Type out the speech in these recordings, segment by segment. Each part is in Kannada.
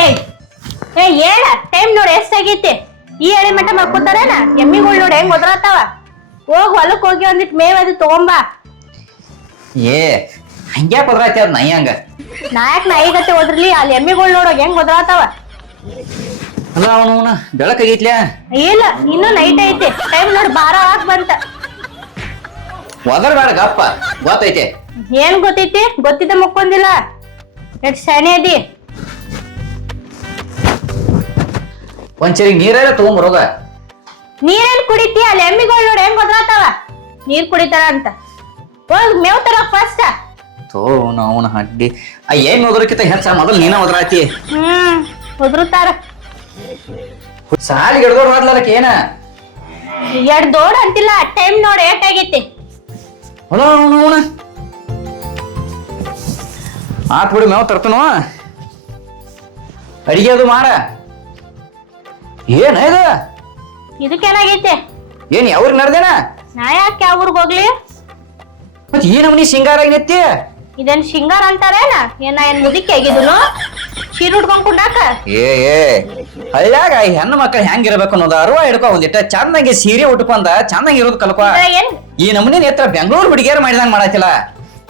ಏಯ್ ಏ ಹೇಳ. ಟೈಮ್ ನೋಡಿ ಎಷ್ಟಾಗೈತಿ ಈ ಎಳೆ ಮಠ ಮಾಡ್ಕೊತಾರೇನ ಎಮ್ಮಿಗಳು ನೋಡಿ ಹೆಂಗ್ ಒದರಾತಾವ? ಹೋಗ್ ಹೊಲಕ್ ಹೋಗಿ ಒಂದಿಟ್ ಮೇವ್ ಅದು ತಗೊಂಬಾ. ಏ ಹಂಗ್ಯಾ ಕುದ್ರಾತಿ ಅದ್ ನೈ ಹಂಗ ನಾಯಕ್ ನಾಯಿಗತ್ತೆ ಒದ್ರಲಿ? ಅಲ್ಲಿ ಎಮ್ಮಿಗಳು ನೋಡೋ ಹೆಂಗ್ ಒದರಾತಾವ? ಅಲ್ಲ ಅವನು ಅವನ ಬೆಳಕಾಗೈತ್ಲ್ಯಾ ಇಲ್ಲ ಇನ್ನೂ ನೈಟ್ ಐತಿ. ಟೈಮ್ ನೋಡಿ ಬಾರ ಆಗ್ ಬಂತ. ಒದರ್ಬೇಡ ಗಪ್ಪ ಗೊತ್ತೈತೆ. ಏನ್ ಗೊತ್ತೈತಿ? ಗೊತ್ತಿದ್ದ ಮುಕ್ಕೊಂದಿಲ್ಲ. ಎಷ್ಟ್ ಶಾಣೆ ಅದಿ? ಒಂಚೂರಿ ನೀರೆಲ್ಲ ತಗೊಂಬರೋಗ ನೀರೇನ್ ಕುಡಿತಿ? ಅಲ್ಲಿ ಎಮ್ಮಿಗಳು ನೋಡಿ ಹೆಂಗ್ ಒದರಾತಾವ? ನೀರ್ ಕುಡಿತಾರ ಅಂತ. ಹೋಗ್ ಮೇವ್ ತರ ಫಸ್ಟ್ ತೋ ಅವನ ಹಡ್ಡಿ. ಆ ಏನ್ ಓದ್ರಕ್ಕಿಂತ ಹೆಚ್ಚ ಮೊದಲು ನೀನ ಓದ್ರಾತಿ ಹ್ಮ್ ಒದರುತ್ತಾರ. ಸಾಲಿಗೆ ಹಿಡ್ದೋಡ್ ಹೋದ್ಲಕ್ಕೆ ಏನ? ಎರಡ್ ದೋಡ್ ಅಂತಿಲ್ಲ ಟೈಮ್ ನೋಡಿ ಏಟಾಗೈತಿ ಅವನು ಅವನ. ಆತ್ ಬಿಡು ಮೇವ್ ತರ್ತನು? ಅಡಿಗೆ ಅದು ಮಾರ ಏನ ಇದು? ಇದಕ್ಕೇನಾಗೈತಿ? ಏನ್ ಯಾವ್ರಿಗೆ ನಡ್ದೇನ? ನಾ ಯಾಕೆ ಯಾವ ಊರಿಗೆ ಹೋಗ್ಲಿ? ಮತ್ ಈ ನಮ್ನಿ ಸಿಂಗಾರ ಆಗೈತಿ ಇದೇನ್ ಶಿಂಗಾರ ಅಂತಾರೇನ ಏನ? ಏನ್ ಮುದಿಕೆ ಆಗಿದ್ನು ಶೀರ್ ಉಟ್ಕೊಂಡ್ ಕುಂಡಾಕ? ಏ ಏ. ಹಳ್ಳ್ಯಾಗ ಈ ಹೆಣ್ಣು ಮಕ್ಕಳು ಹೆಂಗಿರ್ಬೇಕು ಅನ್ನೋದು ಅರುವ ಹಿಡ್ಕೊ ಒಂದಿಟ್ಟ ಚಂದಂಗೆ ಸೀರೆ ಉಟ್ಕೊಂಡ ಚಂದಂಗೆ ಇರೋದು ಕಲ್ಕೊ. ಏನ್? ಈ ನಮ್ಮನಿ ನೇತ್ರ ಬೆಂಗಳೂರು ಹುಡುಗಿಯರ್ ಮಾಡಿದಂಗ ಮಾಡತ್ತಿಲ್ಲ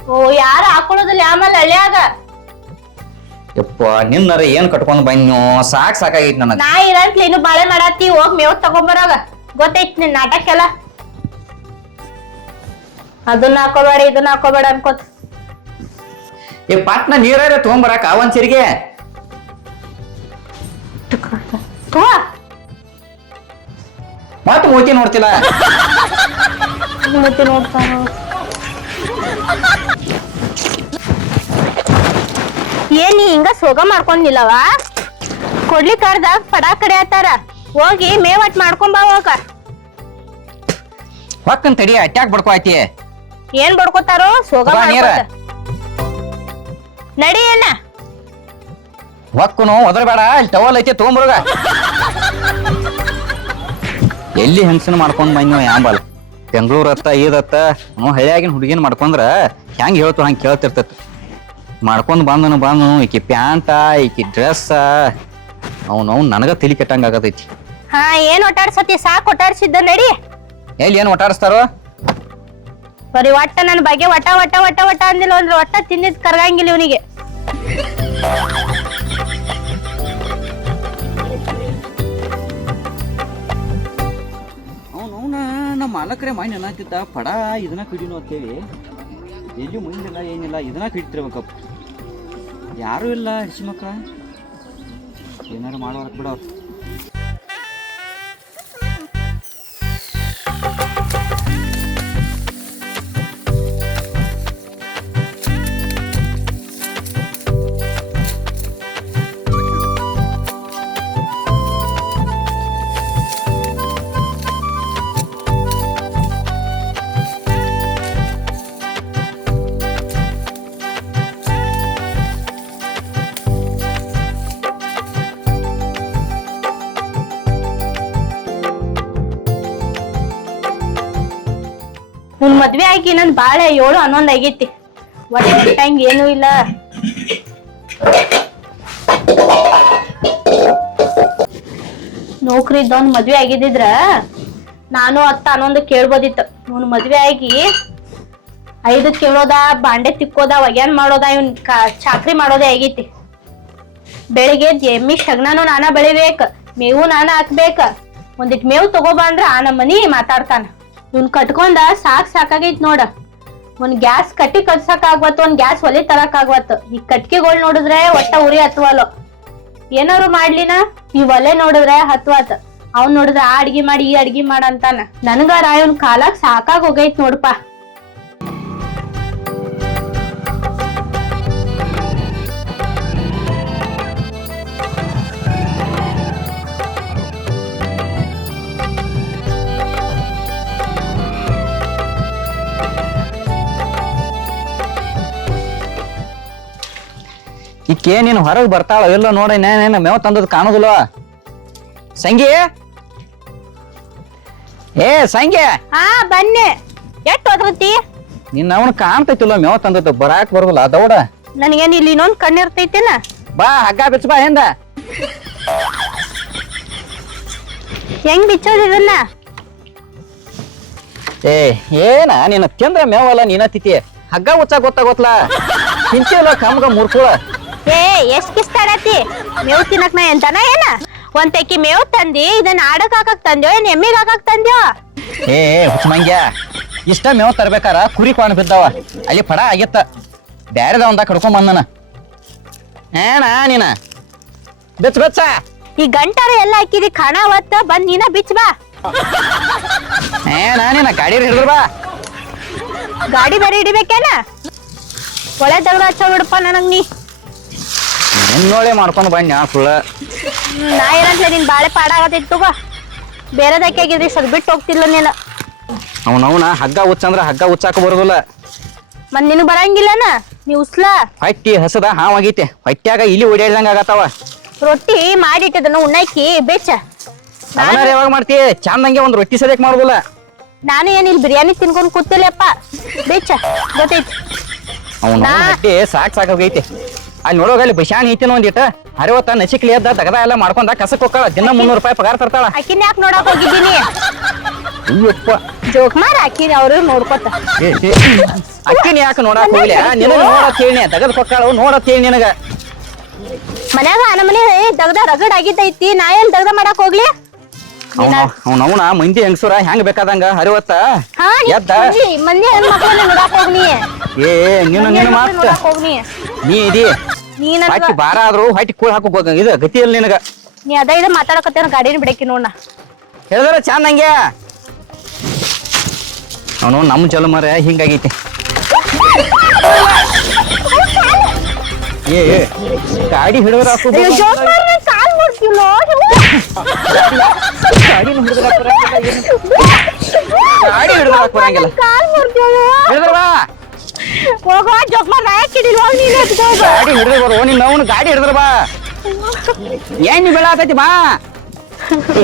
ಓ ಯಾರ ಹಾಕೊಳ್ಳೋದಿಲ್ಲ ಆಮೇಲೆ ಹಳ್ಳಿಯಾಗ ಯಪ್ಪ ನಿನ್ನರ ಏನ್ ಕಟ್ಕೊಂಡ್ ಬನ್ನಿ ಸಾಕ್ ಸಾಕಾಗೈತಿ ನನಗ. ನಾ ಇರಂತ್ಲಿ ಇನ್ನು ಬಾಳೆ ಮಾಡತ್ತಿ ಹೋಗ್ ಮೇವ್ ತಗೊಂಬರಾಗ ಗೊತ್ತೈತಿ ನಿನ್ ನಾಟಕ ಎಲ್ಲ ಅದನ್ನ ಹಾಕೋಬೇಡ ಇದನ್ನ ಹಾಕೋಬೇಡ ಅನ್ಕೋತ. ಏ ಪಾಟ್ನ ನೀರಾರ ತಗೊಂಬರಾಕ ಒಂದ್ ಸಿರಿಗೆ? ಥೂ, ಮತ್ ಮೂತಿ ನೋಡ್ತಿಲ್ಲ? ಮತ್ತೆ ನೋಡ್ತಾನ ಏನ್ ನೀ ಹಿಂಗ ಸೋಗ ಮಾಡ್ಕೊಂಡಿಲ್ಲವ? ಕೊಡ್ಲಿ ಕರ್ದ ಪಡಾ ಕಡೆ ಆತಾರ ಹೋಗಿ ಮೇವಟ್ ಮಾಡ್ಕೊಂಬಾ ಹೋಗ. ಹೊಕ್ಕನ್ ತಡಿ ಅಟ್ಯಾಕ್ ಬಡ್ಕೊ ಏನ್ ಬಡ್ಕೋತಾರೋ ಸೋಗ ಬಾ ನೀರ. ಮಾಡ್ಕೋತ. ನಡಿ ಅಣ್ಣ. ಹೊಕ್ಕನು ಒದರ್ಬೇಡ ಅಲ್ಲಿ ಟವಲ್ ಐತಿ ತಗೊಂಬರುಗ. ಎಲ್ಲಿ ಹೆಂಗಸನ ಮಾಡ್ಕೊಂಡ್ ಬನ್ನಿ ಯಾಂಬಲ್. ಬೆಂಗಳೂರು ಅತ್ತ ಈದತ್ತ ನಾವು ಹಳ್ಳಿಯಾಗಿನ ಹುಡುಗಿನ ಮಾಡ್ಕೊಂಡ್ರ ಹೆಂಗ್ ಹೇಳ್ತು ಹಂಗೆ ಕೇಳ್ತಿರ್ತೈತಿ. ಮಾಡ್ಕೊಂಡ್ ಬಂದನು ಬಂದನು. ಈಕಿ ಪ್ಯಾಂಟ ಈಕಿ ಡ್ರೆಸ್ ಅವ್ನು ಅವ್ನು ನನಗ ತಿಳಿ ಕೆಟ್ಟಂಗ ಆಗತೈತಿ. ಹಾ ಏನ್ ಒಟ್ಟಾಡ್ಸತಿ? ಸಾಕ್ ಒಟ್ಟಾಡ್ಸಿದ್ದ ನಡಿ. ಎಲ್ಲಿ ಏನು ಒಟ್ಟಾಡಿಸ್ತಾರೋ? ಬರೀ ಒಟ್ಟ ನನ್ನ ಬಗ್ಗೆ ಒಟ್ಟ ಒಟ್ಟ ಒಟ್ಟ ಒಟ್ಟ ಅಂದಿಲ್ಲ ಅಂದ್ರೆ ಒಟ್ಟ ತಿಂದಿದ್ ಕರ್ಗಂಗಿಲ್ಲ ಇವನಿಗೆ. ಅವನು ನಮ್ಮ ಮಾಲಕರೇ ಮಾಡಿ ಅನ್ನತ್ತಿದ್ದ ಪಡ ಇದನ್ನ ಕಡಿನೋ ಅಂತೇಳಿ. ಎಲ್ಲಿ ಮುಂದಿಲ್ಲ ಏನಿಲ್ಲ ಇದನ್ನ ಕಿಡ್ತಿರ್ಬೇಕಪ್ಪ ಯಾರೂ ಇಲ್ಲ ಹಸಿ ಮಕ್ಕಳ ಏನಾರು ಮಾಡೋರ್ ಬಿಡ ನಿನ್ ಮದ್ವೆ ಆಗಿ ನನ್ ಬಾಳ ಏಳು ಹನ್ನೊಂದ್ ಆಗೈತಿ. ಒಟ್ಟ ಬಿಟ್ಟಂಗ ಏನು ಇಲ್ಲ. ನೌಕರಿ ಇದ್ದವನ್ ಮದ್ವೆ ಆಗಿದ್ದಿದ್ರ ನಾನು ಅತ್ತ ಹನ್ನೊಂದು ಕೇಳ್ಬೋದಿತ್ತು. ಅವ್ನ್ ಮದ್ವೆ ಆಗಿ ಐದು ಕೇಳೋದ, ಬಾಂಡೆ ತಿಕ್ಕೋದ, ಒಗ್ಯಾನ್ ಮಾಡೋದ, ಇವ್ನ್ ಚಾಕ್ರಿ ಮಾಡೋದೇ ಆಗೈತಿ. ಬೆಳಿಗ್ಗೆ ಎಮ್ಮಿ ಶಗ್ನಾನು ನಾನ ಬೆಳಿಬೇಕ, ಮೇವು ನಾನ ಹಾಕ್ಬೇಕ. ಒಂದಿಟ್ ಮೇವು ತಗೋಬಾ ಅಂದ್ರ ಆ ನಮ್ಮನಿ ಮಾತಾಡ್ತಾನ. ಇವ್ನ್ ಕಟ್ಕೊಂಡ ಸಾಕ್ ಸಾಕಾಗೈತ್ ನೋಡ. ಒಂದ್ ಗ್ಯಾಸ್ ಕಟ್ಟಿ ಕಟ್ಸಕ್ ಆಗ್ವತ್ ಒಂದ್ ಗ್ಯಾಸ್ ಒಲೆ ತರಕ್ ಆಗ್ವತ್ ಈ ಕಟ್ಕಿಗಳ್ ನೋಡಿದ್ರೆ ಒಟ್ಟ ಉರಿ ಹತ್ವಲ್ಲೋ. ಏನಾರು ಮಾಡ್ಲಿನ? ಈ ಒಲೆ ನೋಡಿದ್ರೆ ಹತ್ವಾತ. ಅವ್ನ್ ನೋಡಿದ್ರೆ ಆ ಅಡ್ಗಿ ಮಾಡಿ, ಈ ಅಡ್ಗಿ ಮಾಡ ಅಂತಾನ. ನನ್ಗಾರ ಇವ್ನ್ ಕಾಲಾಗ್ ಸಾಕಾಗ್ ಹೋಗೈತ್ ನೋಡ್ಪಾ. ಈಕೆ ನೀನು ಹೊರಗೆ ಬರ್ತಾಳ ಎಲ್ಲ ನೋಡಿ ನೇನೇನು ಮೇವ್ ತಂದದ್ ಕಾಣುದಿಲ್ಲ ಸಂಗಿ? ಏ ಸಂಗಿ! ಹಾ ಬನ್ನಿ. ಎಷ್ಟ್ ಹೊತ್ತಿ ನಿನ್ನ ಅವನು ಕಾಣ್ತೈತಿಲ್ಲ ಮೇವ ತಂದದ್ದು? ಬರಾಕ್ ಬರೋದಿಲ್ಲ ದೌಡ ನನಗೇನು ಇಲ್ಲಿ ಇನ್ನೊಂದು ಕಣ್ಣು ಇರ್ತೈತೇನ ಬಾ ಹಗ್ಗ ಬಿಚ್ಚ ಬಾ ಹಿಂದ. ಹೆಂಗ್ ಬಿಚ್ಚೋದಿದನ್ನ ಏ ಏನ? ನಿನ್ನ ತಿಂದ್ರ ಮೇವಲ್ಲ ನೀನ ತಿತಿ ಹಗ್ಗ ಉಚ್ಚ ಗೊತ್ತಾಗೋತ್ಲ ಹಿಂಚೆಲ್ಲ ಕಮ್ಗ ಮುರ್ಕುಳ. ಏ ಎಷ್ಟ್ ಕಿಸ್ತಾಡತಿ ಮೇವು ತಿನ್ನಕ್ ನಾ ಎಂತನ ಏನ ಒಂದ್ ತೆಕ್ಕಿ ಮೇವು ತಂದಿ ಇದನ್ನ ಆಡಕ್ ಹಾಕಕ್ ತಂದ್ಯೋ ಏನ್ ಎಮ್ಮಿಗ್ ಹಾಕಕ್ ತಂದ್ಯೋ? ಏ ಹುಚ್ಚಮಂಗ್ಯ ಇಷ್ಟ ಮೇವು ತರ್ಬೇಕಾರ ಕುರಿ ಕಾಣ್ ಬಿದ್ದಾವ. ಅಲ್ಲಿ ಫಡ ಆಗಿತ್ತ. ಬ್ಯಾರೆದ ಒಂದ ಕಡ್ಕೊಂಡ್ ಬಂದನ. ಏನ ನೀನ ಬೆಚ್ಚ ಬೆಚ್ಚ. ಈ ಗಂಟಾರ ಎಲ್ಲ ಹಾಕಿದಿ ಕಣ ಒತ್ತ ಬಂದ್ ನೀನ ಬಿಚ್ ಬಾ. ಏನ ನೀನ ಗಾಡಿ ಹಿಡಿದ್ರ ಬಾ. ಗಾಡಿ ಬೇರೆ ಹಿಡಿಬೇಕೇನ? ಒಳ್ಳೆ ತಗಡ ಹಚ್ಚ ಬಿಡಪ್ಪ ನನಗ್ ನೀ. ನಿನ್ನೋಳೆ ಮಾಡ್ಕೊಂಡು ಬನ್ನಿ ಆ ಸುಳ್ಳ ನಾ ಏನಂತ ನಿನ್ ಬಾಳೆ ಪಾಡ ಆಗತ್ತಿತ್ತು ತಗೋ. ಬೇರೆದಕ್ಕೆ ಆಗಿದ್ರಿ ಸದ್ ಬಿಟ್ಟು ಹೋಗ್ತಿಲ್ಲ ನೀನು. ಅವನವನ ಹಗ್ಗ ಉಚ್ಚಂದ್ರ ಹಗ್ಗ ಉಚ್ಚಾಕ ಬರೋದಿಲ್ಲ. ಮತ್ ನಿನ್ ಬರಂಗಿಲ್ಲನ? ನೀ ಉಸ್ಲಾ. ಹೊಟ್ಟಿ ಹಸದ ಹಾವಾಗೈತೆ. ಹೊಟ್ಟ್ಯಾಗ ಇಲ್ಲಿ ಓಡಾಡ್ದಂಗ ಆಗತ್ತವ. ರೊಟ್ಟಿ ಮಾಡಿಟ್ಟದನ್ನ ಉಣ್ಣಾಕಿ ಬೇಚ. ಯಾವಾಗ ಮಾಡ್ತಿ ಚಂದಂಗೆ ಒಂದ್ ರೊಟ್ಟಿ ಸದ್ಯಕ್ ಮಾಡುದಿಲ್ಲ. ನಾನು ಏನ್ ಇಲ್ಲಿ ಬಿರಿಯಾನಿ ತಿನ್ಕೊಂಡ್ ಕೂತಿಲ್ಲಪ್ಪ ಬೇಚ ಗೊತ್ತೈತಿ. ಅವನ ನಾ- ಹೊಟ್ಟಿ ಸಾಕ್ ಸಾಕಾಗೈತಿ. ಅಲ್ಲಿ ನೋಡೋಗ ಅಲ್ಲಿ ಬಿಶಾನ್ ಐತಿನ ಒಂದಿಟ ಅರವತ್ತ ನಸಿಕ್ಲಿ ಎದ್ದ ತಗದ ಎಲ್ಲ ಮಾಡ್ಕೊಂಡ ಕಸಕ್ ಹೋಗ್ತಾಳ. ದಿನ ಮುನ್ನೂರು ರೂಪಾಯಿ ಪಗಾರ ತರ್ತಾಳ. ಅಕ್ಕಿನ ಯಾಕೆ ನೋಡಕ್ ಹೋಗಿದ್ದೀನಿ? ಅಯ್ಯಪ್ಪ. ಜೋಕ್ ಮಾರ ಆಕಿನ ಅವ್ರು ನೋಡ್ಕೊತ. ಅಕ್ಕಿನ ಯಾಕೆ ನೋಡಕ್ ಹೋಗ್ಲಿ? ನಿನಗ ನೋಡಕ್ ಹೇಳಿ ತಗದ್ ಕೊಕ್ಕಾಳ ನೋಡಕ್ ಹೇಳಿ ನಿನಗ. ಮನ್ಯಾಗ ನಮ್ಮನೆ ದಗದ ರಗಡ್ ಆಗಿದ್ದೈತಿ ನಾ ಏನ್ ದಗದ ಮಾಡಕ್ ಹೋಗ್ಲಿ? ಅವನ ಅವನವನ ಮಂದಿ ಹೆಂಗಸುರ ಹೆಂಗ್ ಬೇಕಾದಂಗ ಹರಿವತ್ತ ಎದ್ದ? ಮಂದಿ ಹೆಣ್ಮಕ್ಳನ್ನ ನೋಡಕ್ ಹೋಗ್ನಿ ಏ ನೀನು ನೀನು ನಿನ್ನ ಹೆಣ್ಮಕ್ಳನ್ನ ಮಾತ ನೀ ಇದಿ. ನೀ ನನ್ಗ ಹೊಟ್ಟಿ ಬಾರ ಆದ್ರೂ ಹೊಟ್ಟಿ ಕೂಳ್ ಹಾಕೋ ಇದು ಗತಿ ಇಲ್ಲ ನಿನಗ. ನೀ ಅದ ಇದ ಮಾತಾಡಕತ್ತೇನ ಗಾಡಿನ ಬಿಡಕಿ ನೋಡ ಹೇಳಿದ್ರ ಚಂದ ಹಂಗೆ? ಅವನು ನಮ್ಮ ಜಲಮರ ಹಿಂಗಾಗೈತಿ. ಏ ಏ, ಗಾಡಿ ಹಿಡಿದ್ರ ಮಾರ ಕಾಲ್ ಮುರ್ತಿಲ್ಲ? ಗಾಡಿ ಹಿಡಿದ್ರ ಹಾಕ್ ಬರಂಗಿಲ್ಲ ಕಾಲ್ ಮುರ್ತಿಲ್ಲ ಹಿಡಿದ್ರ ಹೋಗೋ ಹಿಡಿಲ್ವ ನೀನ್ ಎತ್ಕೋ ಹೋಗು. ಗಾಡಿ ಹಿಡಿದ್ರ ಬರೋ ನಿನ್ನ ಅವನು ಗಾಡಿ ಹಿಡಿದ್ರ ಬಾ. ಏನ್ ನೀ ಬೀಳಾತೈತಿ ಬಾ.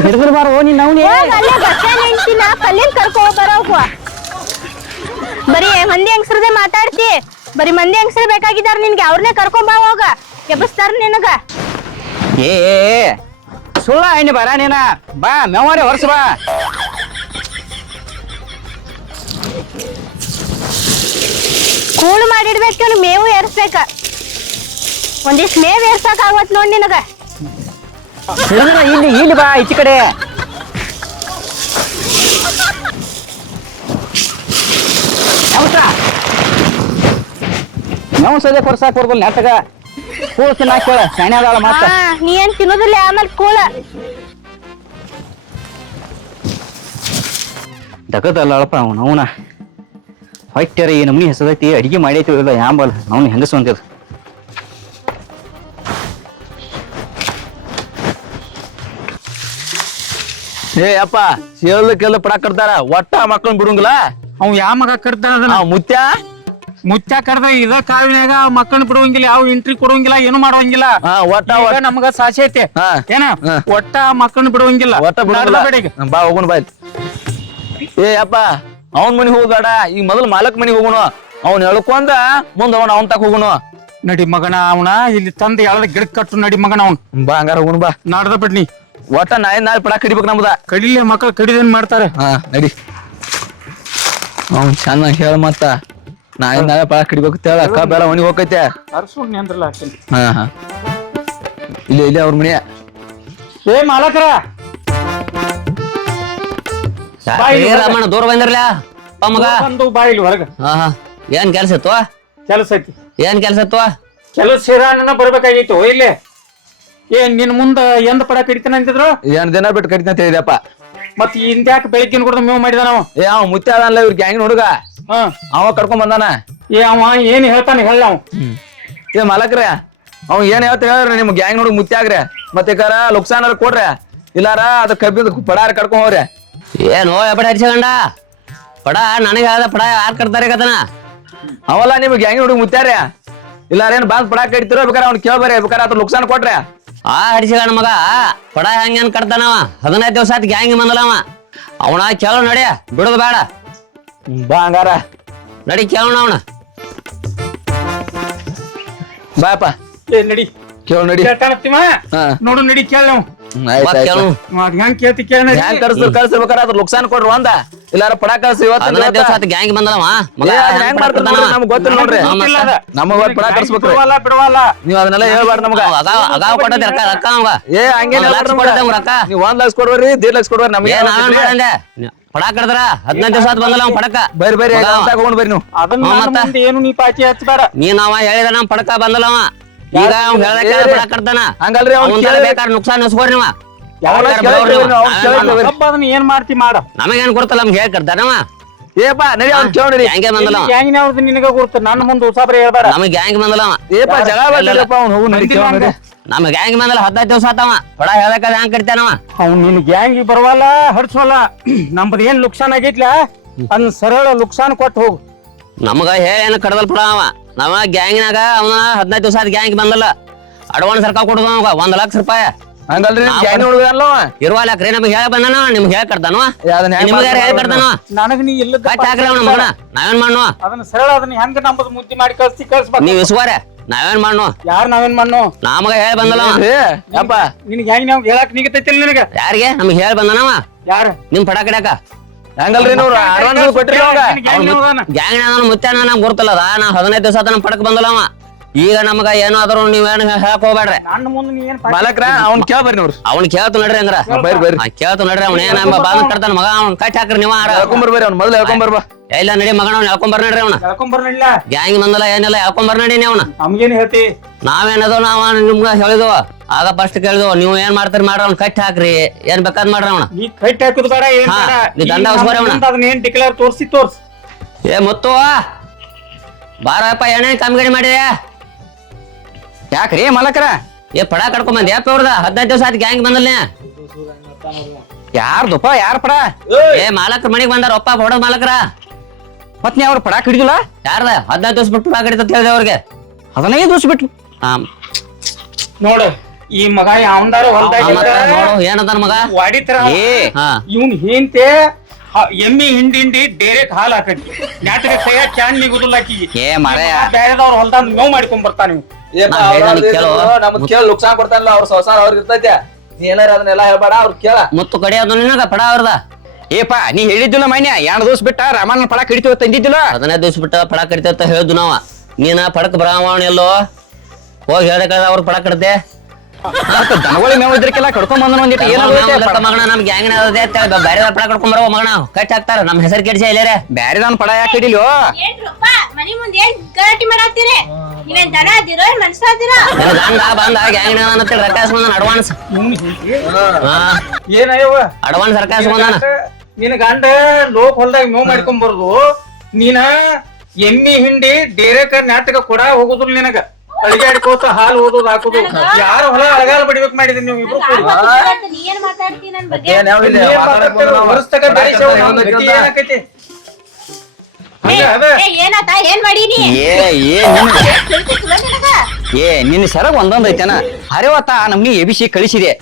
ಹಿಡಿದ್ರ ಬಾರೋ ನಿನ್ನ ಅವನೇ. ಹೋಗ್ ಅಲ್ಲೇ ಬಸ್ ನಿಂತಿನ ಕಲ್ಲಿನ್ ಕರ್ಕೊ ಬರೋಗುವ ಬರೀ ಮಂದಿ ಹೆಂಗಸ್ರದೇ ಮಾತಾಡ್ತಿ. ಬರೀ ಮಂದಿ ಹೆಂಗ್ಸ್ರ ಬೇಕಾಗಿದಾರ ನಿನ್ಗೆ ಅವ್ರನ್ನೇ ಕರ್ಕೊಂಡ್ ಬಾ ಹೋಗ. ಎಬ್ಬಿಸ್ತಾರ ನಿನಗ. ಏ ಸುಳ್ಳ ಎಣ್ಣೆ ಬರ ನೀನ. ಬಾ ಮೆವರೆ ಹೊರ್ಸ ಬಾ. ಕೂಳು ಮಾಡಿಡ್ಬೇಕು ಮೇವು ಏರ್ಸ್ಬೇಕ. ಒಂದಿಷ್ಟು ಮೇವು ಏರ್ಸಕ್ ಆಗತ್ ನೋಡಿ ನಿನಗ. ಇಲ್ಲಿ ಇಲ್ಲಿ ಬಾ ಈಚೆ ಕಡೆ. ನಾವು ಸದ್ಯ ಕೊರ್ಸಾಕ್ ಬರ್ಬಲ್ ನೆಟ್ಟಗ ಕೂಳು ತಿನ್ನಾಕ ಕೇಳ. ಶಾಣೆ ಅದಾಳ ನೀ ಏನ್ ತಿನ್ನೋದಿಲ್ಲ ಆಮೇಲೆ ಕೂಳ. ದಗದಲ್ಲಳಪ್ಪ ಅವನು ಅವನ. ಹೊಟ್ಟೆರ ಈ ನಮ್ನಿ ಹೆಸದೈತಿ ಅಡಿಗೆ ಮಾಡೈತಿ ಇಲ್ಲ ಯಾಂಬಲ್. ಅವನು ಹೆಂಗಸು ಅಂತಿದ್ ಏ ಅಪ್ಪ ಸೇಲ್ದಕ್ಕೆಲ್ಲ ಪಡ ಕಟ್ತಾರ ಒಟ್ಟ ಮಕ್ಕಳನ್ನ ಬಿಡುಂಗಿಲ್ಲ? ಅವ್ ಯಾವ ಮಗ ಅದನ್ನ? ಆ ಮುತ್ಯ ಮುಚ್ಚ ಕಡ್ದ ಇದ ಕಾವಿನಾಗ ಮಕ್ಕಳನ್ನ ಬಿಡುವಂಗಿಲ್ಲ ಯಾವ ಎಂಟ್ರಿ ಕೊಡುವಂಗಿಲ್ಲ ಏನು ಮಾಡುವಂಗಿಲ್ಲ ಹಾ ಒಟ್ಟ ಈಗ ಒಟ್ಟ. ನಮಗ ಸಾಸಿ ಐತೆ. ಹಾ. ಏನ? ಹಾ. ಒಟ್ಟ ಮಕ್ಕಳನ್ನ ಬಿಡುವಂಗಿಲ್ಲ ಒಟ್ಟ ಬಿಡುಂಗಿಲ್ಲ. ನಡ್ದ ಬೇಡ ಈಗ. ಬಾ ಹೋಗೋಣ ಬಾ ಏ ಅಪ್ಪ ಅವನ್ ಮನೆ ಹೋಗ್ಬೇಡ ಈಗ ಮೊದಲು ಮಾಲಕ್ ಮನಿಗ್ ಹೋಗೋಣ. ಅವ್ನ್ ಹೇಳ್ಕೊಂಡ ಮುಂದ ಅವನ ಅವನ್ ತಕ್ ಹೋಗೋಣ. ನಡಿ ಮಗನ ಅವನ ಇಲ್ಲಿ ತಂದ ಎಳದ ಗಿಡ ಕಟ್ಟು ನಡಿ ಮಗನ ಅವನ್. ಬಾ ಹಂಗಾರ ಹೋಗೋಣ ಬಾ. ನಾಡ್ದ ಬಿಡ್ನಿ ಒಟ್ಟ ನಾಯಿ ನಾಳೆ ಪಡ ಕಡಿಬೇಕು ನಮ್ದ. ಕಡಿಲಿ ಮಕ್ಕಳು ಕಡಿದೇನ್ ಮಾಡ್ತಾರೆ? ಹಾ ನಡಿ. ಅವನ್ ಚಂದ ಹೇಳ ಮತ್ತ. ನಾಯಿ ನಾಳೆ ಪಡ ಕಡಿಬೇಕು ಅಂತ ಹೇಳ ಅಕ್ಕ ಬೇಡ ಅವನಿಗೆ ಹೋಗೈತೆ. ಹಾ ಹಾ. ಇಲ್ಲಿ ಇಲ್ಲಿ ಅವ್ರ ಮನೆ. ಏ ಮಾಲಕರ! ಏ ರಾಮಣ್ಣ ದೂರ ಬಂದಿರ್ಲ? ಪಾ ಮಗ. ಬಂದು ಬಾ ಇಲ್ಲಿ ಹೊರಗ. ಹಾ ಹಾ. ಏನ್ ಕೆಲ್ಸ ಇತ್ತು? ಕೆಲಸ ಐತಿ. ಏನ್ ಕೆಲ್ಸ ಇತ್ತು? ಕೆಲಸ ಸೇರಾನ ಬರ್ಬೇಕಾಗಿತ್ತು. ಇಲ್ಲಿ. ಏನ್ ನಿನ್ ಮುಂದ ಎಂದ ಪಡ ಕಡಿತಾನ ಅಂತಿದ್ರು? ಏನ್ ದಿನ ಬಿಟ್ಟು ಕಡಿತ ಅಂತ ಹೇಳಿದಪ್ಪ ಮತ್ ಇಂದ್ಯಾಕ ಬೆಳಿಗ್ಗೆ ಕೂಡ ಮೇವ್ ಮಾಡಿದ ನಾವು? ಏ ಅವ ಮುತ್ಯ ಅದಲ್ಲ ಇವ್ರ ಗ್ಯಾಂಗಿನ ಹುಡುಗ. ಹಾ. ಅವ ಕರ್ಕೊಂಡ್ ಬಂದಾನ. ಏ ಅವ ಏನ್ ಹೇಳ್ತಾನೆ ಹೇಳ ಅವ್. ಏ ಮಲಕ್ರೆ ಅವ್ ಏನ್ ಹೇಳ್ತ ಹೇಳ್ರಿ ನಿಮ್ ಗ್ಯಾಂಗ್ ನೋಡಿ ಮುತ್ಯಾಗ್ರೆ ಮತ್ತೆ ಕರ ಲುಕ್ಸಾನಾರ ಕೊಡ್ರೆ. ಇಲ್ಲಾರ ಅದ ಕಬ್ಬಿದ ಪಡಾರ ಕರ್ಕೊಂಡ್ ಹೋಗ್ರಿ. ಏನು ಎಬಡ ಹರಿಸಗಂಡ ಪಡ ನನಗೆ ಆದ ಪಡ ಯಾರು ಕಟ್ತಾರೆ ಕದನ ಅವಲ್ಲ ನಿಮ್ಗೆ ಹೆಂಗ್ ಹುಡುಗ ಮುತ್ಯಾರ ಇಲ್ಲಾರೇನು ಏನ್ ಬಂದ್ ಪಡ ಕಡಿತಿರೋ ಬೇಕಾರೆ ಅವ್ನು ಕೇಳ್ಬಾರಿ ಬೇಕಾರೆ ಅದ್ರ ನುಕ್ಸಾನ್ ಕೊಟ್ರೆ. ಆ ಹರಿಸಗಣ್ಣ ಮಗ ಪಡ ಹೆಂಗೇನ್ ಕಟ್ತಾನವ ಹದಿನೈದು ದಿವಸ ಆಯ್ತು ಗ್ಯಾಂಗ್ ಬಂದಲ್ಲ ಅವ. ಅವನ ಕೇಳೋ ನಡಿಯ ಬಿಡೋದು ಬೇಡ. ಬಾಂಗಾರ ನಡಿ ಕೇಳೋಣ ಅವನ. ಬಾಯಪ್ಪ. ಏ ನಡಿ. ಕೇಳು ನಡಿ. ಕೇಳ್ತಾನತ್ತಿವ ಹಾ. ನೋಡು ನಡಿ ಕೇಳ. ನಾವು ಕೇಳು. ಹೆಂಗ್ ಅದ್ರ ಲುಕ್ಸಾನ್ ಕೊಡ್ರು ಒಂದ. ಇಲ್ಲಾರ ಪಡಾ ಕಳ್ಸಿ ಇವತ್ತು ದಿವಸ ಆತ ಗ್ಯಾಂಗ್ ಹೆಂಗ್ ಮಾಡ್ತಾನ ನಮ್ಗ್ ಗೊತ್ತಿಲ್ಲ ನೋಡ್ರಿ. ನಮಗ್ ಇವತ್ತು ಪಡ ಕಳ್ಸ್ಬೇಕ್ರಿ ಬಿಡವಲ್ಲ ಬಿಡವಲ್ಲ. ನೀವ್ ಅದನ್ನೆಲ್ಲ ಹೇಳ್ಬಾರ್ದು ನಮಗ. ಅಗಾವ್ ಕೊಟ್ಟದ ರೊಕ್ಕ ರೊಕ್ಕ ಏ ಹಂಗೇನ್ ಲಕ್ಷ ರೊಕ್ಕ ನೀವ್ ಒಂದ್ ಲಕ್ಷ ಕೊಡ್ಬೇರಿ ದೇಡ್ ಲಕ್ಷ ಕೊಡ್ಬೇರಿ ನಮ್ಗೆ ಪಡ ಹದಿನೈದು ದಿವಸ ಆತ್ ಬಂದಲ್ಲ ಅವ್ನ್ ಪಡಕ ಬೇರೆ ಅವ. ತಗೊಂಡ್ ಬರ್ರಿ ನೀವು. ಅದನ್ನ ಏನು ನೀ ಪಾಚಿ ಹಚ್ಚಬೇಡ. ನೀ ನಾವ ಹೇಳಿದ ನಮ್ ಪಡಕ ಬಂದಲ್ಲ ಅವ. ಈಗ ಅವ್ನ್ ಕಡ್ತಾನ ಹಂಗಲ್ರಿ ಅವ್ನ್ ಅವ್ನ್ ಬೇಕಾದ್ರೆ ನುಕ್ಸಾನ್ ನೀವ. ಅವ್ನ್ ಅದನ್ನ ಏನ್ ಮಾಡ್ತಿ ಮಾಡ. ನಮಗೇನ್ ಕೊಡ್ತಲ್ಲ ನಮ್ಗೆ ಹೇಳಿ ನಡಿ ಅವ್ನ್ ಕೇಳ್ರಿ ಗ್ಯಾಂಗೆ ಬಂದಲ್ಲ ಅವ್ರದ್ದು ನಿನಗ ಗುರ್ತ? ನನ್ನ ಮುಂದೆ ಉಸಾಬ್ರೆ ಹೇಳ್ಬೇಡ. ನಮಗ್ ಗ್ಯಾಂಗ್ ಬಂದಲ್ಲ ಅವ. ಏಪಾ ಜಗಳ ಬರ್ಲಿಲ್ಲಪ್ಪ ಅವ್ನು? ಹೋಗು ನಡಿ ಕೇಳ್ ನಡಿ ನಮ್ ಗ್ಯಾಂಗ್ ಬಂದಲ್ಲ ಹದಿನೈದು ದಿವಸ ಆತವ ಹೆಂಗ್ ಕಡಿತಾನವ ಅವ್ನು ನಿನ್ ಗ್ಯಾಂಗಿ ಬರವಲ್ಲ ಹಡ್ಸೋಲ್ಲ ನಮ್ದು ಏನ್ ನುಕ್ಸಾನ್ ಆಗೈತ್ಲ? ಅದ್ನ ಸರಳ ನುಕ್ಸಾನ್ ಕೊಟ್ಟು ಹೋಗು. ನಮಗ ಹೇಳೇನು ಕಡದಲ್ ಪಡ ಅವ. ನಾವ ಗ್ಯಾಂಗ್ನಾಗ ಅವನ ಹದಿನೈದು ದಿವಸ ಗ್ಯಾಂಗ್ ಬಂದಲ್ಲ. ಅಡ್ವಾನ್ಸ್ ಸರ್ಕಾರ ಕೊಡುದು ಅವಾಗ ಒಂದ್ ಲಕ್ಷ ರೂಪಾಯಿ. ಹಂಗಲ್ರಿ ನಾವ್ ಗ್ಯಾಂಗ್ ನೋಡುದಲ್ಲ ಇರುವಲ್ಲಾಕ್ರಿ ನಮ್ಗೆ ಹೇಳ ಬಂದಾನ? ನಿಮ್ಗೆ ಹೇಳ ಕಡ್ತಾನವ ಅದನ್ನ ಹೆಂಗ್ ನಿಮ್ಗೆ ಹೇಳ ನನಗ್ ನೀ ಇಲ್ಲದ ಕಟ್ ಹಾಕ್ರಿ ಅವನ ಮಗನ? ನಾವೇನ್ ಮಾಡ್ನು? ಅದನ್ನ ಸರಳ ಅದನ್ನ ಹೆಂಗ ನಂಬದ್ ಮುದ್ದಿ ಮಾಡಿ ಕಳ್ಸಿ ಕಳ್ಸ್ಬೇಕು ನೀವ್ ಇಸ್ವಾರೆ ನಾವೇನ್ ಮಾಡ್ನು? ಯಾರ್ ನಾವೇನ್ ಮಾಡ್ನು? ನಮಗ ಹೇಳ ಬಂದಲ್ಲ ಅವ. ಯಪ್ಪ. ನಿನಗೆ ಹೆಂಗ್ ನಾವ್ ಹೇಳಕ್ ನಿಗತೈತಿಲ್ಲ ನಿನಗ? ಯಾರಿಗೆ? ನಮ್ಗೆ ಹೇಳ ಬಂದಾನವ ಯಾರು? ನಿಮ್ ಪಡ ಕಡ್ಯಾಕ ಹಂಗಲ್ರಿ ನೀವು ಅಡ್ವಾನ್ಸ್ ಕೊಟ್ಟಿರಿ ಗ್ಯಾಂಗ್ ನಾನು ಗುರ್ತಲ್ಲದ. ನಾ ಹದಿನೈದು ದಿವಸ ನಮ್ ಪಡಕ್ ಬಂದಲ್ಲ ಅವ. ಈಗ ನಮಗ ಏನೋ ಆದ್ರೂ ನೀವೇನು ಹೇಳಕ್ ಹೋಗ್ಬೇಡ್ರಿ. ನನ್ನ ಮುಂದೆ ನೀ ಏನ್ ಮಾಲಕ್ರ ಅವ್ನ್ ಕೇಳ ಬರ್ರಿ ನೋಡ್ರಿ. ಅವ್ನ್ ಕೇಳ್ತು ನಡ್ರಿ ಅಂದ್ರ. ಬರ್ರಿ ಬರ್ರಿ ಆ, ಕೇಳ್ತು ನಡ್ರಿ ಅವ್ನ ಏನ ಬಾಂದ್ ಕಡ್ತಾನ ಮಗ ಅವ್ನ್ ಕಟ್ ಹಾಕ್ರಿ ನೀವ ಆರ ಹೇಳ್ಕೊಂಡ್ ಬರ್ರಿ ಅವ್ನ ಮೊದಲು ಹೇಳ್ಕೊಂಬರ್ ಇಲ್ಲ ನಡಿ ಮಗನ ಅವ್ನ ಹೇಳ್ಕೊಂಬರ್ ಬರ್ ನಡ್ರಿ ಅವ್ನ. ಬರ್ಲಿಲ್ಲ. ಗ್ಯಾಂಗ್ ಬಂದಲ್ಲ ಏನಿಲ್ಲ ಹೇಳ್ಕೊಂಡ್ ಬರ್ ನಡಿ ಅವ್ನ. ನಮ್ಗೇನ್ ಹೇಳ್ತಿ? ನಾವೇನದ ನಾವ ನಿಮ್ಗ ಹೇಳಿದ್ವ ಆಗ ಫಸ್ಟ್ ಕೇಳಿದ್ವು ನೀವು ಏನ್ ಮಾಡ್ತೀರಿ ಮಾಡ್ರಿ ಅವ್ನ ಕಟ್ ಹಾಕ್ರಿ ಏನ್ ಬೇಕಾದ್ ಮಾಡ್ರಿ ಅವ್ನ. ನೀ ಕೈಟ್ ಹಾಕುದು ಬೇಡ ಏನ್ ಹಾ, ಬೇಡ. ನೀ ದಂಡ ಈಗ ಉಸ್ಕೊರಿ ಅವ್ನ. ಮುಂದೆ ಅದನ್ನ ಏನ್ ಡಿಕ್ಲೇರ್ ತೋರ್ಸಿ ತೋರ್ಸ್. ಏ ಮುತ್ತು ಬಾರಪ್ಪ ಏನೇನ್ ಕಮ್ಮಿಗಡಿ ಮಾಡಿದೆ? ಯಾಕ್ರಿ ಮಲಕರ? ಏ ಪಡ ಕಡ್ಕೊಂಡ್ ಬಂದ್ ಯಾಪ ಅವ್ರದ? ಹದಿನೈದು ದಿವಸ ಆಯ್ತು ಗ್ಯಾಂಗ್ ಬಂದಲ್ಲ ಯಾರ್ದಪ್ಪ ಯಾರ್ ಪಡ? ಏ ಮಾಲಕ್ರ ಮನೆಗ್ ಬಂದಾರ. ಒಪ್ಪ ಹೊಡ ಮಾಲಕ್ರ. ಪತ್ನಿ ನೀ ಅವ್ರ ಪಡ ಹಿಡಿದಿಲ್ಲ ಯಾರ್ದ? ಹದಿನೈದು ದಿವಸ ಬಿಟ್ಟು ಪಡ ಕಡಿತ ಹೇಳಿದೆ ಅವ್ರಿಗೆ. ಹದಿನೈದು ದಿವಸ ಬಿಟ್ಟು. ಹಾ ನೋಡು ಈ ಮಗ ಯಾವ ಹೊಲ್ದಾಗ ಏನದ ಮಗ? ಹೊಡಿತರ ಏ ಹಾ. ಇವನ್ ಹಿಂತೆ ಎಮ್ಮಿ ಹಿಂಡಿ ಹಿಂಡಿ ಡೇರೆಕ್ ಹಾಲ್ ಹಾಕಿ ನ್ಯಾಟ್ರಿ ಸೈಯಾ ಕ್ಯಾನ್ ನಿಗುದಿಲ್ಲ ಆಕಿಗೆ ಏ ಮರೆ ಬೇರೆದವ್ರ ಹೊಲ್ದಾಗ ನೋವು ಮಾಡ್ಕೊಂಡ್ ಬರ್ತಾನ ನೀವು ಏಪ್ಪ ನಾ ಹೇಳ್ದಂಗ್ ಕೇಳು. ನಮ್ಗ್ ಕೇಳ ಲುಕ್ಸಾನ್ ಕೊಡ್ತಾನಲ್ಲ ಅವ್ರ ಸಂಸಾರ ಅವ್ರಿಗೆ ಇರ್ತೈತೆ. ನೀ ಏನಾರ ಅದನ್ನೆಲ್ಲ ಹೇಳ್ಬೇಡ ಅವ್ರ ಕೇಳ. ಮುತ್ತು ಅದು ನಿನಗ ಪಡ ಅವ್ರದ. ಏಪ ನೀ ಹೇಳಿದ್ದಿಲ್ಲ ಮೈನ್ಯ ಎರಡು ದಿವಸ ಬಿಟ್ಟ ರಾಮನ ಪಡ ಕಡಿತೀವಿ ತಂದಿದ್ದಿಲ್ಲ ಹದಿನೈದು ದಿವಸ ಬಿಟ್ಟ ಪಡ ಕಡಿತ ಅಂತ ಹೇಳಿದ್ದು ನಾವ. ನೀನ ಪಡಕ್ ಬ್ರಾಹ್ಮಣ ಎಲ್ಲೋ? ಹೋಗಿ ಹೇಳಕ್ ಅವ್ರ ಪಡ ಕಡ್ದೆ. ಮತ್ತ ದನಗಳ ಮೇವ್ ಇದ್ರಕ್ಕೆಲ್ಲ ಕಡ್ಕೊಂಡ್ ಬಂದ ಒಂದಿಟ್ಟು ಏನಾಗುತ್ತೆ ಮಗನ ನಮ್ ಗ್ಯಾಂಗ್ ಬೇರೆ ಪಡ ಕಡ್ಕೊಂಡ್ ಬರೋ ಮಗನ? ಕಟ್ ಹಾಕ್ತಾರ ನಮ್ ಹೆಸರು ಕೆಡ್ಸಿ ಇಲ್ಲೇರೆ ಬ್ಯಾರೆದನ್ ಪಡ ಯಾಕೆ ಮನಿ ಮುಂದೆ ಏನ್ ಗಲಾಟೆ ಮಾಡತ್ತೀರಿ? ನೀವೇನ್ ದನ ಅದಿರೋ ಏನ್ ಮನ್ಸ ಅದಿರೋ ನಿನ್ನ ಗಂಡ ಬಂದ ಗ್ಯಾಂಗ್ ಅಂತ ಅಡ್ವಾನ್ಸ್ ಏನಯ್ಯವ ಅಡ್ವಾನ್ಸ್ ಬಂದನ ನಿನ್ನ ಗಂಡ ಲೋಕ್ ಹೊಲ್ದಾಗ ಮೇವ್ ಮಾಡ್ಕೊಂಡ್ ಬರುದು. ನೀನ ಎಮ್ಮಿ ಹಿಂಡಿ ಡೇರೆಕ ನಾಟಕ ಕೊಡ ಹೋಗುದಿಲ್ಲ ನಿನಗ. ಅಡಿಗೆ ಅಡ್ಕೋತ ಹಾಲು ಓದೋದು ಹಾಕೋದು. ಯಾರು ಹೊಲ ಅಳಗಾಲ ಬಡಿಬೇಕು ಮಾಡಿದ್ರಿ ನೀವು ಇಬ್ರು ಕೂಡಿ. ಏನ್ ಮಾತಾಡ್ತೀರ? ಸೇವೆ ಗತಿ ಏನಾಕೈತಿ? ಹಂಗ ಅದ. ಏ ಏನಾತ ಏನ್ ಮಾಡೀನಿ ಏ ಏ ನಿನ್ನ ಏ ನಿನ್ನ ಸರಗ್ ಒಂದೊಂದ್ ಐತೆನ? ಹರಿವತ್ತ ನಮ್ನಿ ಎಬಿಸಿ ಕಳಿಸಿದೆ.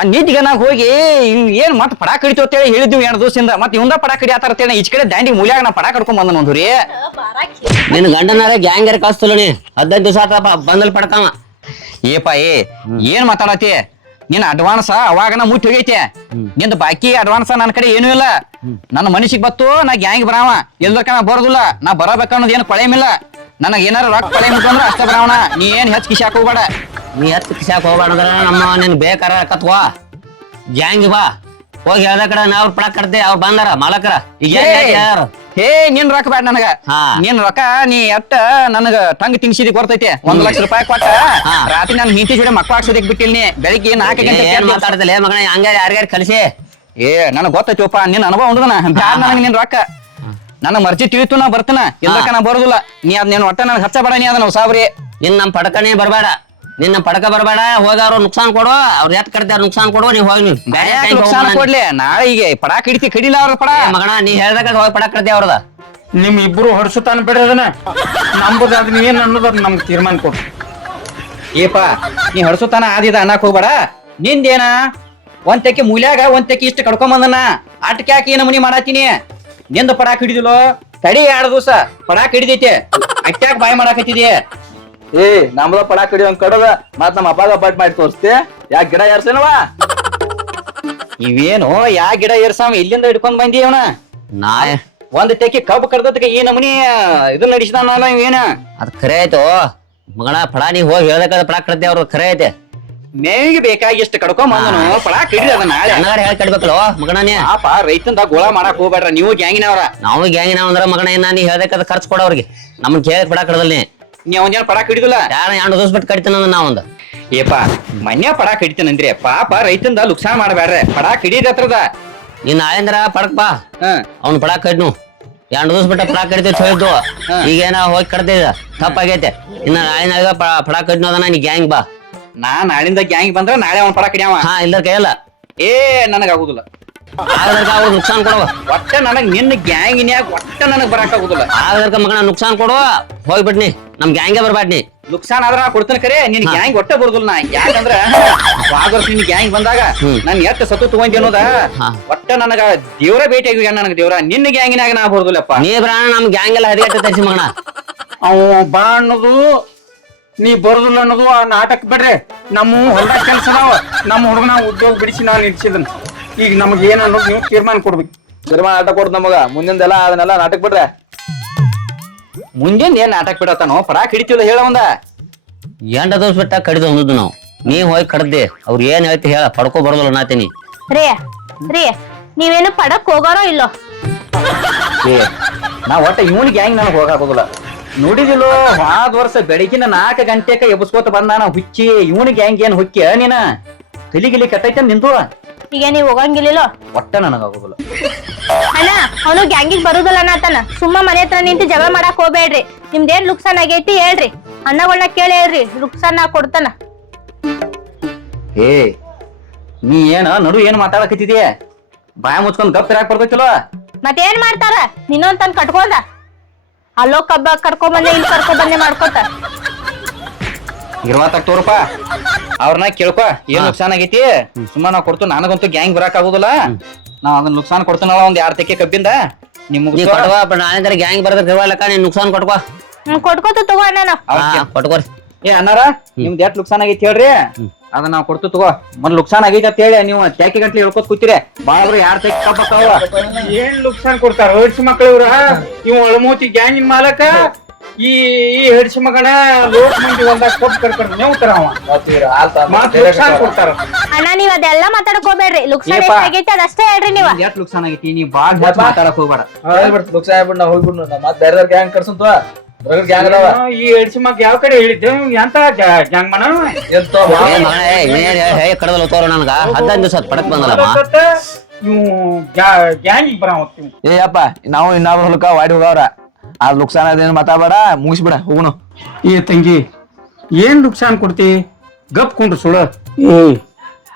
ಆ ನೀತಿಗೆ ನಾವು ಹೋಗಿ ಇವ್ ಏನ್ ಮತ್ ಪಡ ಕಡಿತು ಅಂತೇಳಿ ಹೇಳಿದ್ವಿ ಎರಡು ದಿವಸದಿಂದ ಮತ್ ಇವಂದ ಪಡ ಕಡಿ ಆತರ ಅಂತೇಳಿ ಈಚ ಕಡೆ ದಾಂಡಿ ಮೂಲ್ಯಾಗ ನಾ ಪಡ ಕಡ್ಕೊಂಡ್ ಬಂದ ನೋಡ್ರಿ ನಿನ್ ನಿನ್ನ ಗಂಡನಾರ ಗ್ಯಾಂಗ್ ಯಾರ ಕಳಿಸ್ತಲ್ಲ ನೀ ಹದಿನೈದು ದಿವಸ ಆತಪ್ಪ ಬಂದಲ್ ಪಡ್ತಾವ ಏಪ ಏ ಏನ್ ಮಾತಾಡತಿ ನಿನ್ ಅಡ್ವಾನ್ಸ್ ನಾ ಮುಟ್ಟಿ ಹೋಗೈತೆ. ನಿಂದ ಬಾಕಿ ಅಡ್ವಾನ್ಸ್ ನನ್ನ ಕಡೆ ಏನೂ ಇಲ್ಲ. ನನ್ನ ಮನುಷ್ಯಗ್ ಬತ್ತು ನಾ ಗ್ಯಾಂಗ್ ಬರಾವ. ಎಲ್ದಕ್ಕ ನಾ ಬರೋದಿಲ್ಲ. ನಾ ಬರಬೇಕನ್ನೋದು ಏನು ಪಳೆಮಿಲ್ಲ ನನಗ್ ಏನಾರ ರೊಕ್ಕ ಪಳೆ ಅಂತಂದ್ರೆ ಅಷ್ಟೇ ಬರವಣ. ನೀ ಏನ್ ಹೆಚ್ಚು ಕಿಶಾಕ್ ಹೋಗ್ಬೇಡ. ನೀ ಹತ್ತು ಕಿಸಾಕ್ ಹೋಗ್ಬಾರ್ದ್ರ ನಮ್ಮ ನಿನ್ ಬೇಕಾರ ಕತ್ವಾ ಗ್ಯಾಂಗ್ ಬಾ. ಹೋಗಿ ಹೇಳ್ದ ಕಡೆ ನಾವ್ ಪಡಕ್ ಕಡ್ದೆ ಅವ್ರು ಬಂದಾರ ಮಾಲಕರ. ಈಗ ಏನ್ ಹೇಳ್ತಿ ಯಾರು? ಹೇ ನಿನ್ ರೊಕ್ಕ ಬೇಡ ನನಗ. ಹಾ. ನಿನ್ ರೊಕ್ಕ ನೀ ಎಟ್ಟ ನನಗ ಟಂಗ್ ತಿನ್ಸಿದಿ ಕೊಡ್ತೈತಿ. ಒಂದ್ ಲಕ್ಷ ರೂಪಾಯಿ ಕೊಟ್ಟ ಹಾ. ರಾತ್ರಿ ನನ್ ಹಿಂತಿ ಜೋಡಿ ಮಕ್ಕಳ ಹಾಕ್ಸೋದಕ್ ಬಿಟ್ಟಿಲ್ ನೀ. ಬೆಳಿಗ್ಗೆ ನಾಲ್ಕು ಗಂಟೆ ಏನ್ ಮಾತಾಡ್ತಿಲ್ಲ ಏ ಮಗನ ಹಂಗ ಯಾರ್ಯಾರು ಕಲಿಸಿ. ಏ ನನಗ್ ಗೊತ್ತೈತಿವಪ್ಪ ನಿನ್ ಅನುಭವ ಉಂಡದನ ಬ್ಯಾಡ ನನಗ್ ನಿನ್ ರೊಕ್ಕ? ನನ್ನ ಮರ್ಜಿ ತಿಳಿತು ನಾ ಬರ್ತನ. ಎಲ್ಲಕ್ಕ ನಾ ಬರೋದಿಲ್ಲ. ನೀ ಅದ್ ನೀನ್ ಒಟ್ಟ ನನ್ ಹಚ್ಚ ಬೇಡ ನೀ ಅದನ್ನ ಸಾಬ್ರಿ ನಿನ್ ನಮ್ ಪಡಕನೇ ಬರಬೇಡ. ನಿನ್ನ ನಮ್ ಪಡಕ ಬರಬೇಡ. ಹೋಗಿ ಅವ್ರು ನುಕ್ಸಾನ್ ಕೊಡು. ಅವ್ರ ಎತ್ ಕಡ್ತಾರ ನುಕ್ಸಾನ್ ಕೊಡು. ನೀ ಹೋಗಿ ನೀವ್ ನುಕ್ಸಾನ್. ಕೊಡ್ಲಿ. ನಾಳೆ ಈಗ ಪಡ ಕಿಡಿತಿ ಕಡಿಲ್ಲ ಅವ್ರ ಪಡ. ಮಗಣ ಮಗನ ನೀ ಹೇಳ್ದಾಗ ಹೋಗಿ ಪಡ ಕಡ್ದೆ ಅವ್ರದ? ನಿಮ್ ಇಬ್ರು ಹೊಡ್ಸುತ್ತಾನ ಬಿಡ್ರಿ ಅದನ್ನ. ಏನ್ ಅನ್ನೋದ್ ಅದ್ ನಮ್ಗೆ ತೀರ್ಮಾನ ಕೊಡು. ಏಪ ನೀ ಹೊಡ್ಸುತ್ತಾನ ಆದಿದ ಅನ್ನಕ್ ಹೋಗ್ಬೇಡ. ನಿಂದೇನ? ಒಂದ್ ತೆಕ್ಕಿ ಮೂಲ್ಯಾಗ ಒಂದ್ ತೆಕ್ಕಿ ಇಷ್ಟ ಕಡ್ಕೊಂಬಂದನ. ಬಂದನ ನಮನಿ ಮಾಡತ್ತೀನಿ ಏನ ಮನಿ ಮಾಡಾತೀನಿ ನಿಂದ ಪಡಾಕ್ ಹಿಡಿದಿಲ್ಲೋ? ತಡಿ ಎರಡು ದಿವಸ. ಪಡಾಕ್ ಹಿಡಿದೈತೆ. ಅಟ್ಯಾಕ್ ಬಾಯ್ ಮಾಡಾಕತ್ತಿದ್ಯೆ. ಏ ನಮ್ದ ಪಡಾಕ್ ಹಿಡಿಯೋ ಒಂದ್ ಕಡದ. ಮತ್ ನಮ್ಮ ಅಪ್ಪಗ ಬಟ್ ಮಾಡಿ ತೋರಿಸ್ತಿ ಯಾಕೆ ಗಿಡ ಏರ್ಸೇನವ ಇವೇನು ಯಾ ಗಿಡ ಏರ್ಸಾಮ ಇಲ್ಲಿಂದ ಹಿಡ್ಕೊಂಡ್ ಬಂದಿ ಅವನ? ನಾ ಒಂದ್ ತೆಕ್ಕಿ ಕಬ್ಬು ಕಡ್ದತ್ಕ ಈ ನಮನಿ ಇದನ್ನ ನಡೆಸಿದಾನಲ್ಲ ಇವೇನ? ಅದ್ ಖರೆ ಆಯ್ತು. ಮಗಣ ಪಡಾ ನೀ ಹೋಗಿ ಹೇಳ್ದಕ್ಕ ಪಡಾಕ್ ಕಡ್ದೆ ಅವ್ರ ಖರೆ ಐತೆ. ಮೇವಿಗೆ ಬೇಕಾಗಿಷ್ಟು ಕಡ್ಕೊಂಬಂದನು ಬಂದನು? ಪಡಾಕ್ ಹಿಡಿದ ಅದನ್ನ ಹೇಳಿ ಕಡ್ಬೇಕಲ್ಲ ಮಗಣ ನೀ ಪಾಪ ರೈತಂದ ಗೋಳ ಮಾಡಕ್ ಹೋಗ್ಬೇಡ್ರ ನೀವು ಗ್ಯಾಂಗಿನವ್ರ ನಾವು ಗ್ಯಾಂಗಿನವ್ ಅಂದ್ರ ಮಗಣ ಏನ ನೀ ಹೇಳ್ದಕ್ಕ ಖರ್ಚು ಕೊಡ ಅವ್ರಿಗೆ. ನಮ್ಗೆ ಕೇಳಿ ಪಡ ಕಡದಲ್ಲಿ ನೀ ಒಂದೇನ ಪಡಾಕ್ ಹಿಡಿದಿಲ್ಲ ಯಾರ ಎರಡು ದಿವಸ ಬಿಟ್ಟು ಕಡಿತಾನ ನಾವೊಂದು? ಏಪ ಮನ್ಯ ಪಡಾಕ್ ಹಿಡಿತೇನಂದ್ರೆ ಪಾಪ ರೈತಂದ ಲುಕ್ಸಾನ ಮಾಡಬೇಡ್ರೆ ಪಡಾಕ್ ಹಿಡಿದ ಹತ್ರದ. ನೀನ್ ಆಯಂದ್ರ ಪಡಕ್ ಬಾ. ಅವ್ನ ಪಡ ಕಡ್ನು ಎರಡು ದಿವಸ ಬಿಟ್ಟ ಪಡ ಕಡಿತ ಹೇಳಿದ್ದು. ಈಗೇನ ಹೋಗಿ ಕಡ್ತಿದ್ದ ತಪ್ಪಾಗೈತೆ. ಇನ್ನ ನಾಳೆ ನಾಳೆ ಪಡ ಕಡ್ನು ಅದನ್ನ ನೀ ಗ್ಯಾಂಗ್ ಬಾ. ನಾ ನಾಳಿಂದ ಗ್ಯಾಂಗ್ ಬಂದ್ರ ನಾಳೆ ಅವನ್ ಪಡ ಕಡಿಯವ. ಹಾ ಇಲ್ಲ ಕೈಯಲ್ಲ. ಏ ನನಗ ಆಗುದಿಲ್ಲ. ಆಗದರ್ಕ ಅವ ನುಕ್ಸಾನ್ ಕೊಡವ. ಒಟ್ಟ ನನಗ್ ನಿನ್ನ ಗ್ಯಾಂಗಿನ್ಯಾಗ ಒಟ್ಟ ನನಗ್ ಬರಾಕ್ ಆಗುದಿಲ್ಲ. ಆಗದರ್ಕ ಮಗನ ನುಕ್ಸಾನ್ ಕೊಡುವ. ಹೋಗ್ಬಿಡ್ನಿ ನಮ್ ಗ್ಯಾಂಗೆ ಬರ್ಬಾಡ್ನಿ ನುಕ್ಸಾನ್ ಆದ್ರ ನಾ ಕೊಡ್ತೇನೆ ಕರೆ. ನಿನ್ ಗ್ಯಾಂಗ್ ಒಟ್ಟ ಬರುದಿಲ್ಲ ನಾ. ಯಾಕಂದ್ರ ವರ್ಷ ನಿನ್ ಗ್ಯಾಂಗ್ ಬಂದಾಗ. ನನ್ ಎತ್ತ ಸತ್ತು ತಗೊಂಡಿ ಅನ್ನೋದ ಒಟ್ಟೆ ನನಗ ದೇವ್ರ ಭೇಟಿ ಆಗಿ ನನಗ ದೇವ್ರ. ನಿನ್ನ ಗ್ಯಾಂಗಿನಾಗ ನಾ ಬರುದಿಲ್ಲಪ್ಪ. ನೀ ಬ್ರಾಣ ನಮ್ ಗ್ಯಾಂಗ್ ಎಲ್ಲ ಹರಿಗಟ್ಟ ತರಿಸಿ ಮಗನ. ಅವ ಬಾ ಅನ್ನೋದು ನೀ ಬರುದಿಲ್ಲ ಅನ್ನೋದು ಆ ನಾಟಕ ಬಿಡ್ರಿ ನಮ್ಮ ಹೊಲ್ದಾಗ ಕೆಲಸ ಅದಾವ. ನಮ್ಮ ಹುಡುಗನ ಉದ್ಯೋಗ ಬಿಡಿಸಿ ನಾನು ಇಡ್ಸಿದನ್. ಈಗ ನಮ್ಗೆ ಏನ ಅನ್ನೋದು ನೀವು ತೀರ್ಮಾನ ಕೊಡ್ಬೇಕು. ತೀರ್ಮಾನ ನಾಟಕ ಕೊಡ್ತ ನಮಗ. ಮುಂದಿಂದೆಲ್ಲ ಅದನ್ನೆಲ್ಲ ನಾಟಕ ಬಿಡ್ರೆ. ಮುಂದಿನ ಏನ್ ನಾಟಕ ಬಿಡತಾನೋ ಪರಾಕ್ ಹಿಡಿತಿಲ್ಲ ಹೇಳ ಒಂದ ಎಂಟ ದಿವಸ ಬಿಟ್ಟ ಕಡಿದ ಅಂದದ್ದು ನಾವು. ನೀ ಹೋಗಿ ಕಡ್ದೆ. ಅವ್ರ ಏನ್ ಹೇಳ್ತಿ ಹೇಳ. ಪಡ್ಕೊ ಬರೋದಿಲ್ಲ ನಾತೀನಿ ರೀ ರೀ ನೀವೇನು ಪಡಕ್ ಹೋಗೋರೋ ಇಲ್ಲೋ? ಏ ನಾ ಒಟ್ಟ ಇವನಿಗೆ ಹೆಂಗ್ ನನಗ್ ಹೋಗಾಕೋದಿಲ್ಲ ನೋಡಿದಿಲ್ಲೋ? ಆ ವರ್ಷ ಬೆಳಗಿನ ನಾಲ್ಕು ಗಂಟೆಕ ಎಬ್ಸ್ಕೋತ ಬಂದಾನ ಹುಚ್ಚಿ. ಇವನಿಗೆ ಹೆಂಗ್ ಏನ್ ಹುಕ್ಕಿ ನೀನ? ತಲಿಗಿಲಿ ಕಟ್ಟೈತೆ ನಿಂದು? ಈಗ ನೀವ್ ಹೋಗಂಗಿಲ್ಲ ಒಟ್ಟ ನನಗಾಗೋದಿಲ್ಲ. ಅಣ್ಣ ಅವನು ಗ್ಯಾಂಗಿಗೆ ಬರುದಿಲ್ಲ ಅಣ್ಣ ಸುಮ್ಮ ಮನೆ ಹತ್ರ ನಿಂತು ಜಗಳ ಮಾಡಕ್ ಹೋಗ್ಬೇಡ್ರಿ. ನಿಮ್ದೇನ್ ಲುಕ್ಸಾನ್ ಆಗೈತಿ ಹೇಳ್ರಿ. ಅಣ್ಣಗಳನ್ನ ಕೇಳಿ ಹೇಳ್ರಿ ಲುಕ್ಸಾನ್ ನಾ ಕೊಡ್ತಾನ. ಏ ನೀ ಏನ ನಡು ಏನ್ ಮಾತಾಡಕತ್ತಿದ್ಯ? ಬಾಯ ಮುಚ್ಕೊಂಡ್ ಗಪ್ ಬರ್ತೈತಿಲ್ವ ಮತ್ತೇನ್ ಮಾಡ್ತಾರ? ನಿನ್ನೊಂದ್ ತಂದ್ ಕಟ್ಕೊಂಡ. ಅಲ್ಲೋ ಕಬ್ಬ ಕರ್ಕೊಂಡ್ ಬಂದೆ ಇಲ್ಲಿ ಕರ್ಕೊಂಡ್ ಬಂದೆ ಮಾಡ್ಕೊತ. ಇರ್ವಾತಾಗ ತೋರಪ್ಪ. ಅವ್ರನ್ನ ಕೇಳ್ಕೊ ಏನ್ ನುಕ್ಸಾನ್ ಆಗೈತಿ? ಸುಮ್ಮ ನಾ ಕೊಡ್ತು ನನಗಂತೂ ಗ್ಯಾಂಗ್ ಬರಕ್ ಆಗುದಿಲ್ಲ. ನಾವ್ ಅದನ್ನ ನುಕ್ಸಾನ್ ಕೊಡ್ತೀನಲ್ಲ ಒಂದ್ ಎರಡ್ ತೆಕ್ಕೆ ಕಬ್ಬಿಂದ? ನಿಮ್ಗೆ ನೀ ನಾಳೆ ಗ್ಯಾಂಗ್ ಬರೋದಕ್ಕೆ ಇರ್ವಲ್ಲಕ್ಕ ನೀನ್ ನುಕ್ಸಾನ್ ಕೊಟ್ಕೋ. ಕೊಟ್ಕೋತ ತಗೋ ಅಣ್ಣ ನಾವ್ ಕೊಟ್ಕೋರಿ. ಏ ಅನ್ನಾರ ನಿಮ್ದು ಎಷ್ಟ್ ನುಕ್ಸಾನ್ ಆಗೈತಿ ಹೇಳ್ರಿ? ಅದನ್ನ ನಾವ್ ಕೊಡ್ತು ತಗೋ. ಮೊದ್ಲು ಲುಕ್ಸಾನ್ ಆಗೈತೆ ಅಂತ ಹೇಳಿ ನೀವು ಟ್ಯಾಕಿ ಗಂಟ್ಲಿ ಹೇಳ್ಕೊತ ಕೂತಿರಿ. ಬಾಳ್ರು ಯಾರ್ ತೆಕ್ಕೆ ಕಬ್ಬಕ್ಕಾವ ಏನ್ ಲುಕ್ಸಾನ್ ಕೊಡ್ತಾರ ಹೆಡ್ಸ್ ಮಕ್ಳು ಇವ್ರ? ಇವ್ ಒಳಮೂತಿ ಗ್ಯಾಂಗಿನ ಮಾಲಕ? ಈ ಈ ಹೆಡ್ಸ್ ಮಗನ ಲೋಟ್ ಮಂದಿ ಒಂದಾಗ ಕೊಟ್ಟು ಕರ್ಕೊಂಡು ನೀವು ಅವ? ಮಾತ್ ಲುಕ್ಸಾನ್ ಕೊಡ್ತಾರ. ಅಣ್ಣ ನೀವ್ ಅದೆಲ್ಲ ಮಾತಾಡಕ್ ಹೋಗ್ಬೇಡ್ರಿ ಲುಕ್ಸಾನ್ ಏಪ್ಪ. ಎಷ್ಟ್ ಆಗೈತಿ ಅದಷ್ಟೇ ಹೇಳ್ರಿ ನೀವ್. ಎಷ್ಟ್ ಲುಕ್ಸಾನ್ ಆಗೈತಿ? ನೀ ಬಾಳ್ ಹೆಚ್ಚ್ ಮಾತಾಡಕ್ ಹೋಗ್ಬೇಡ. ಲುಕ್ಸಾನ್ ಆಗ್ಬಿಡ್ ನಾ ಹೋಗ್ಬಿಡ್ ನಾ ಮತ್ ಬೇರೆ ಗ್ಯಾಂಗ್ ಕರ್ಸಂತ ಈ ಮಗ ಯಾವ ಕಡೆ ಹೇಳಿದ್ದೆ? ಎಂತ ಕಡದಲ್ಲ ತೋರ ನನಗ. ಹದಿನೈದು ದಿವಸ ಪಡಕ್ ಗ್ಯಾಂಗಿಗೆ ಬರ ಏ ಅಪ್ಪ ನಾವು ಇನ್ನೊಬ್ರ ಹೊಲಕ ವಾಡಿ ಹೋಗವ್ರ. ಆ ನುಕ್ಸಾನ ಅದೇನು ಮಾತಾಡ್ಬೇಡ ಮುಗಿಸ್ಬಿಡ ಹೋಗುನು. ಏ ತಂಗಿ ಏನ್ ಲುಕ್ಸಾನ್ ಕೊಡ್ತಿ? ಗಪ್ ಕುಂಡ್ರು ಸುಳ ಏ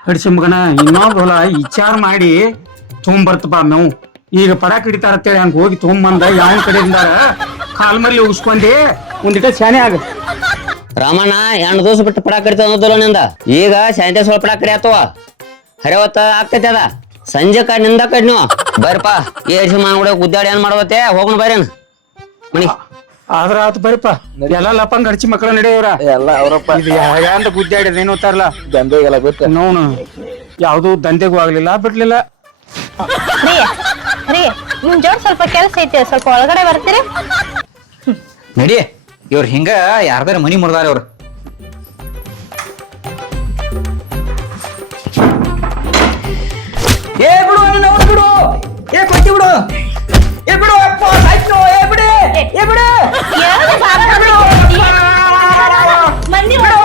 ಹಡ್ಸಿ ಮಗನ ಇನ್ನೊಬ್ಬ ಹೊಲ ವಿಚಾರ ಮಾಡಿ ತೊಗೊಂಬರ್ತಪ್ಪ ಮೇವು. ಈಗ ಪಡಾಕ್ ಹಿಡಿತಾರ ಅಂತೇಳಿ ಹಂಗ ಹೋಗಿ ತೊಗೊಂಬಂದ ಯಾವ ಕಡೆಯಿಂದ ಕಾಲ್ ಮಲ್ಲಿ ಉಗಿಸ್ಕೊಂಡಿ ಒಂದಿಟ ಶಾನೆ ಆಗ. ರಾಮಣ್ಣ ಎರಡು ದಿವಸ ಬಿಟ್ಟು ಪಡ ಕಡಿತ ಅನ್ನೋದಲ್ಲ ನಿಂದ. ಈಗ ಸ್ಯಾನಿಟೈಸ್ ಒಳ ಪಡ ಕಡಿ ಆತವ. ಹರಿವತ್ತ ಆಗ್ತೈತೆ ಅದ. ಸಂಜೆ ಕಡ್ನಿಂದ ಕಡ್ ನೀವು. ಬರ್ಪ ಏರ್ಸಿ ಕೂಡ ಗುದ್ದಾಡಿ ಏನ್ ಮಾಡವತ್ತೆ ಹೋಗೋಣ ಬರ್ರೇನ್ ಮನಿ. ಆದ್ರ ಆತ ಬರಪ್ಪ ಎಲ್ಲ ಲಪಂಗ್ ಅಡಚಿ ಮಕ್ಕಳ ನಡೆಯವ್ರ ಎಲ್ಲ ಅವರಪ್ಪ. ಇದು ಅಂತ ಗುದ್ದಾಡಿದ ಏನು ಅಂತಾರಲ್ಲ ದಂಧೆಗೆಲ್ಲ ಬಿಟ್ಟು. ನೋನು. ಯಾವ್ದು ದಂಧೆಗೂ ಆಗ್ಲಿಲ್ಲ ಬಿಡ್ಲಿಲ್ಲ. ರೀ ನಿಮ್ ಜೋರ್ ಸ್ವಲ್ಪ ಕೆಲ್ಸ ಐತಿ ಸ್ವಲ್ಪ ಒಳಗಡೆ ಬರ್ತೀರಿ? ನಡಿ ಇವ್ರ ಹಿಂಗ ಯಾರ್ದಾರ ಮನಿ ಮುರ್ದಾರ ಅವ್ರು ಏ ಬಿಡು ನನ್ನ ಅವ್ನ್ ಬಿಡು. ಏ ಕೊಟ್ಟಿ ಬಿಡು. ಏ ಬಿಡು ಅಪ್ಪ ಸಾಯ್ತು ಏ ಬಿಡು ಏ ಬಿಡು. ಏನ್ ಬಾಬಾ ಬಿಡು? ಮಂದಿ ಬಿಡು